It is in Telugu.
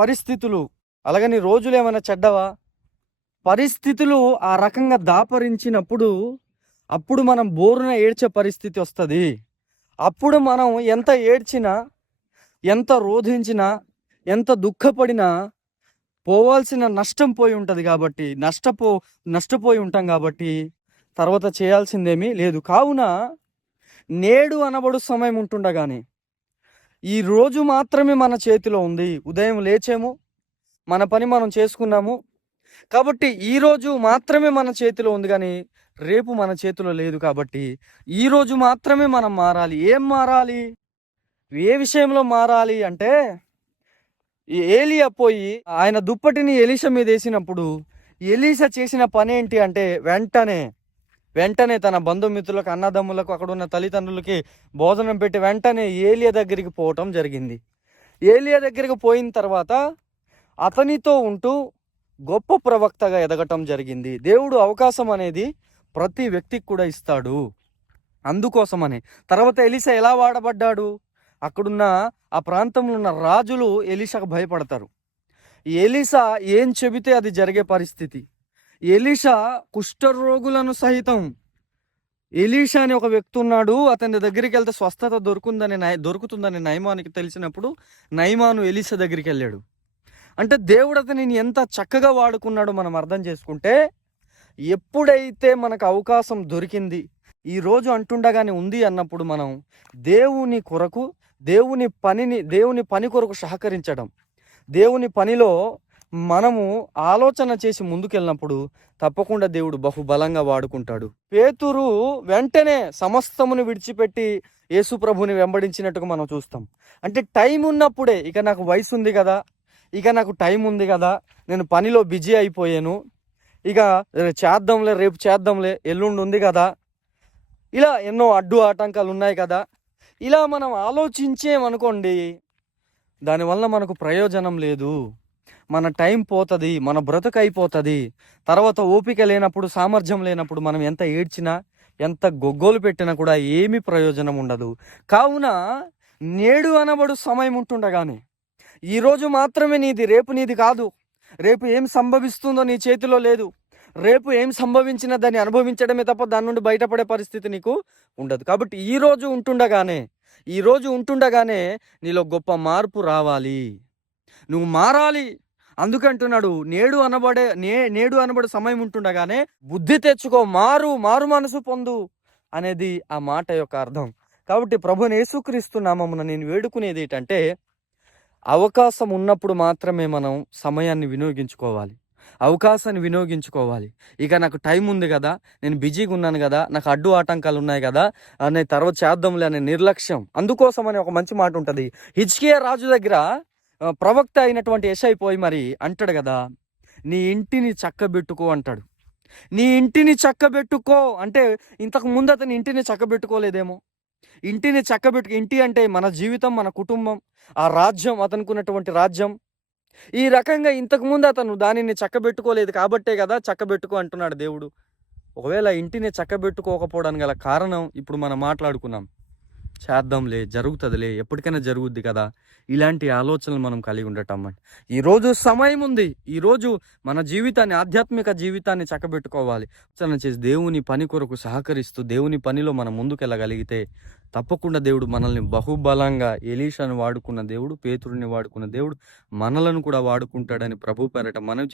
పరిస్థితులు, అలాగని రోజులు ఏమైనా చెడ్డవా? పరిస్థితులు ఆ రకంగా దాపరించినప్పుడు అప్పుడు మనం బోరున ఏడ్చే పరిస్థితి వస్తుంది. అప్పుడు మనం ఎంత ఏడ్చినా, ఎంత రోధించినా, ఎంత దుఃఖపడినా పోవాల్సిన నష్టం పోయి ఉంటుంది కాబట్టి, నష్టపోయి ఉంటాం కాబట్టి తర్వాత చేయాల్సిందేమీ లేదు. కావున నేడు అనబడు సమయం ఉంటుండగానే, ఈ రోజు మాత్రమే మన చేతిలో ఉంది. ఉదయం లేచాము, మన పని మనం చేసుకున్నాము కాబట్టి ఈరోజు మాత్రమే మన చేతిలో ఉంది, కానీ రేపు మన చేతిలో లేదు. కాబట్టి ఈరోజు మాత్రమే మనం మారాలి. ఏం మారాలి? ఏ విషయంలో మారాలి అంటే, ఈ ఏలియా పోయి ఆయన దుప్పటిని ఎలీషా మీద వేసినప్పుడు ఎలీషా చేసిన పని ఏంటి అంటే, వెంటనే తన బంధుమిత్రులకు, అన్నదమ్ములకు, అక్కడ ఉన్న తల్లిదండ్రులకి భోజనం పెట్టి వెంటనే ఏలియా దగ్గరికి పోవటం జరిగింది. ఏలియా దగ్గరికి పోయిన తర్వాత అతనితో ఉంటూ గొప్ప ప్రవక్తగా ఎదగటం జరిగింది. దేవుడు అవకాశం అనేది ప్రతి వ్యక్తికి కూడా ఇస్తాడు. అందుకోసమని తర్వాత ఎలీషా ఎలా వాడబడ్డాడు? అక్కడున్న ఆ ప్రాంతంలో ఉన్న రాజులు ఎలీషాకు భయపడతారు. ఎలీషా ఏం చెబితే అది జరిగే పరిస్థితి. ఎలీషా కుష్ఠరోగులను సహితం, ఎలీషా అని ఒక వ్యక్తి ఉన్నాడు, అతని దగ్గరికి వెళ్తే స్వస్థత దొరుకుతుందని నయమానికి తెలిసినప్పుడు నయమాను ఎలీషా దగ్గరికి వెళ్ళాడు. అంటే దేవుడు అతనిని ఎంత చక్కగా వాడుకున్నాడో మనం అర్థం చేసుకుంటే, ఎప్పుడైతే మనకు అవకాశం దొరికింది, ఈరోజు అంటుండగానే ఉంది అన్నప్పుడు మనం దేవుని కొరకు, దేవుని పని కొరకు సహకరించడం, దేవుని పనిలో మనము ఆలోచన చేసి ముందుకెళ్ళినప్పుడు తప్పకుండా దేవుడు బహుబలంగా వాడుకుంటాడు. పేతురు వెంటనే సమస్తమును విడిచిపెట్టి యేసు ప్రభుని వెంబడించినట్టుగా మనం చూస్తాం. అంటే టైం ఉన్నప్పుడే, ఇక నాకు వయసు ఉంది కదా, ఇక నాకు టైం ఉంది కదా, నేను పనిలో బిజీ అయిపోయాను, ఇక చేద్దాంలే, రేపు చేద్దాంలే, ఎల్లుండి ఉంది కదా, ఇలా ఎన్నో ఆటంకాలు ఉన్నాయి కదా, ఇలా మనం ఆలోచించేమనుకోండి, దానివల్ల మనకు ప్రయోజనం లేదు. మన టైం పోతుంది, మన బ్రతుకు అయిపోతుంది. తర్వాత ఓపిక లేనప్పుడు, సామర్థ్యం లేనప్పుడు మనం ఎంత ఏడ్చినా, ఎంత గొగ్గోలు పెట్టినా కూడా ఏమీ ప్రయోజనం ఉండదు. కావున నేడు అనబడు సమయం ఉంటుండగానే, ఈరోజు మాత్రమే నీది, రేపు నీది కాదు. రేపు ఏం సంభవిస్తుందో నీ చేతిలో లేదు. రేపు ఏం సంభవించినా దాన్ని అనుభవించడమే తప్ప దాని నుండి బయటపడే పరిస్థితి నీకు ఉండదు. కాబట్టి ఈరోజు ఉంటుండగానే నీలో గొప్ప మార్పు రావాలి, నువ్వు మారాలి. అందుకంటున్నాడు, నేడు అనబడే సమయం ఉంటుండగానే బుద్ధి తెచ్చుకో, మారు మనసు పొందు అనేది ఆ మాట యొక్క అర్థం. కాబట్టి ప్రభువుని యేసుక్రీస్తు నామమున నేను వేడుకునేది ఏంటంటే, అవకాశం ఉన్నప్పుడు మాత్రమే మనం సమయాన్ని వినియోగించుకోవాలి, అవకాశాన్ని వినియోగించుకోవాలి. ఇక నాకు టైం ఉంది కదా, నేను బిజీగా ఉన్నాను కదా, నాకు ఆటంకాలు ఉన్నాయి కదా, నేను తర్వాత చేద్దాంలే అనే నిర్లక్ష్యం. అందుకోసమని ఒక మంచి మాట ఉంటుంది. హిజ్కియా రాజు దగ్గర ప్రవక్త అయినటువంటి యెషయా పోయి మరి అంటాడు కదా, నీ ఇంటిని చక్కబెట్టుకో అంటాడు. నీ ఇంటిని చక్కబెట్టుకో అంటే, ఇంతకు ముందు అతని ఇంటిని చక్కబెట్టుకోలేదేమో. ఇంటి అంటే మన జీవితం, మన కుటుంబం, ఆ రాజ్యం, అతనుకున్నటువంటి రాజ్యం. ఈ రకంగా ఇంతకుముందు అతను దానిని చక్కబెట్టుకోలేదు కాబట్టే కదా చక్కబెట్టుకో అంటున్నాడు దేవుడు. ఒకవేళ ఇంటిని చక్కబెట్టుకోకపోవడానికి గల కారణం ఇప్పుడు మనం మాట్లాడుకున్నాం. చేద్దాంలే, జరుగుతుందిలే, ఎప్పటికైనా జరుగుద్ది కదా, ఇలాంటి ఆలోచనలు మనం కలిగి ఉండటం. ఈరోజు సమయం ఉంది. ఈరోజు మన జీవితాన్ని, ఆధ్యాత్మిక జీవితాన్ని చక్కబెట్టుకోవాలి. ఆలోచన చేసి దేవుని పని కొరకు సహకరిస్తూ దేవుని పనిలో మనం ముందుకెళ్ళగలిగితే తప్పకుండా దేవుడు మనల్ని బహుబలంగా, ఎలీషాను వాడుకున్న దేవుడు, పేతురుని వాడుకున్న దేవుడు మనలను కూడా వాడుకుంటాడని ప్రభు పేరట మనవి